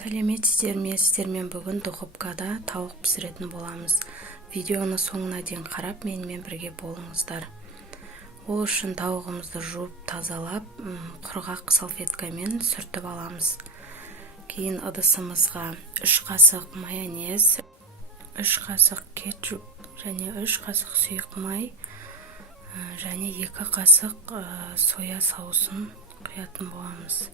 Сәлеметсіздер ме? Сіздермен бүгін духовкада тауық пісіретін боламыз. Видеоны соңына дейін қарап, менімен бірге болыңыздар. Ол үшін тауығымызды жуып, тазалап, құрғақ салфеткамен сүртіп аламыз. Кейін ыдысымызға 3 қасық майонез, 3 қасық кетчуп және 3 қасық сұйық май және 2 қасық соя соусын құятын боламыз.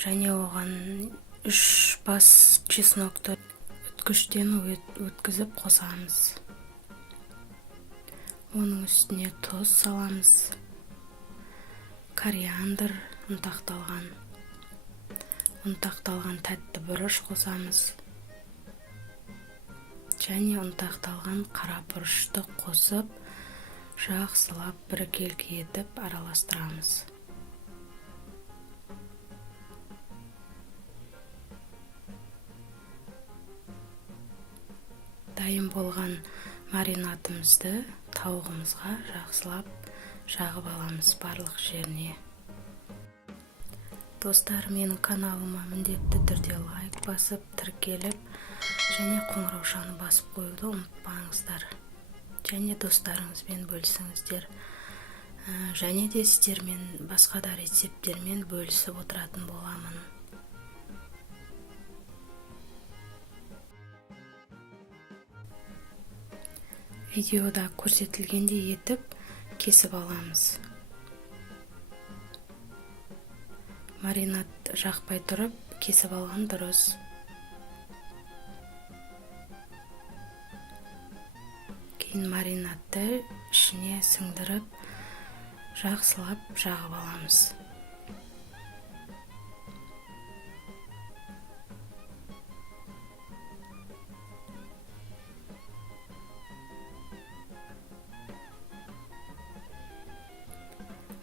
Және оған 3 бас чеснокты үткіштен өткізіп қосамыз. Оның үстіне тұз саламыз. Кориандр ұнтақталған тәтті бұрыш қосамыз. Және ұнтақталған қара бұрышты қосып, жақсылап біркелкі етіп араластырамыз. Дайын болған маринадымызды тауығымызға жақсылап жағып аламыз барлық жеріне. Достар, менің каналыма міндетті түрде лайк басып, тіркеліп, және қоңыраушаны басып қоюды ұмытпаңыздар. Және достарыңызбен бөлісіңіздер. Және де сіздермен басқа да рецепттермен бөлісіп отыратын боламын. Видеода көрсетілгендей етіп кесіп аламыз. Маринад жақпай тұрып, кесіп алған дұрыс. Кейін маринадты ішіне сіңдіріп, жақсылап жағып аламыз.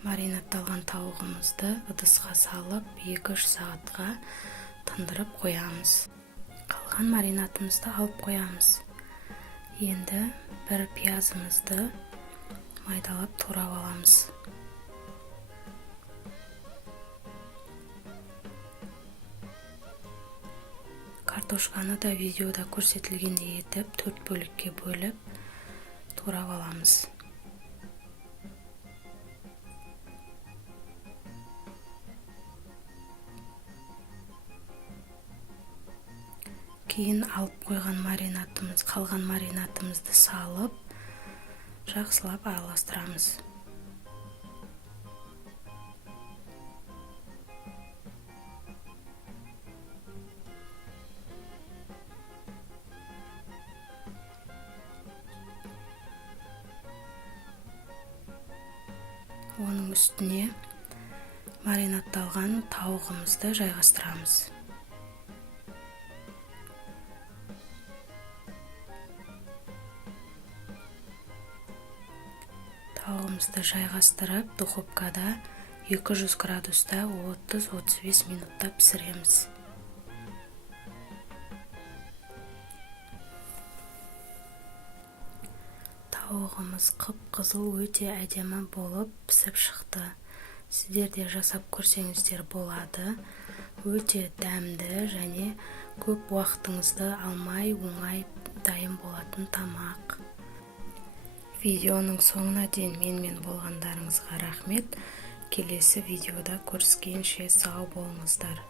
Маринадталған тауығымызды ыдысқа салып 2-3 сағатқа тындырып қоямыз. Қалған маринадымызды алып қоямыз. Енді бір пиязымызды майдалап турап аламыз. Картошканы да видеода көрсетілгендей етіп 4 бөлікке бөліп турап аламыз. Кейін алып қойған қалған маринадымызды салып, жақсылап араластырамыз. Оның үстіне маринадталған тауығымызды жайғастырамыз. Тауығымызды жайғастырып, духовкада 200 градуста 30-35 минутта пісіреміз. Тауығымыз қып-қызыл өте әдемі болып пісіп шықты. Сіздер де жасап көрсеңіздер болады. Өте дәмді және көп уақытыңызды алмай оңай дайын болатын тамақ. Видеоның соңына дейін менімен болғандарыңызға рахмет. Келесі видеода көріскенше сау болыңыздар.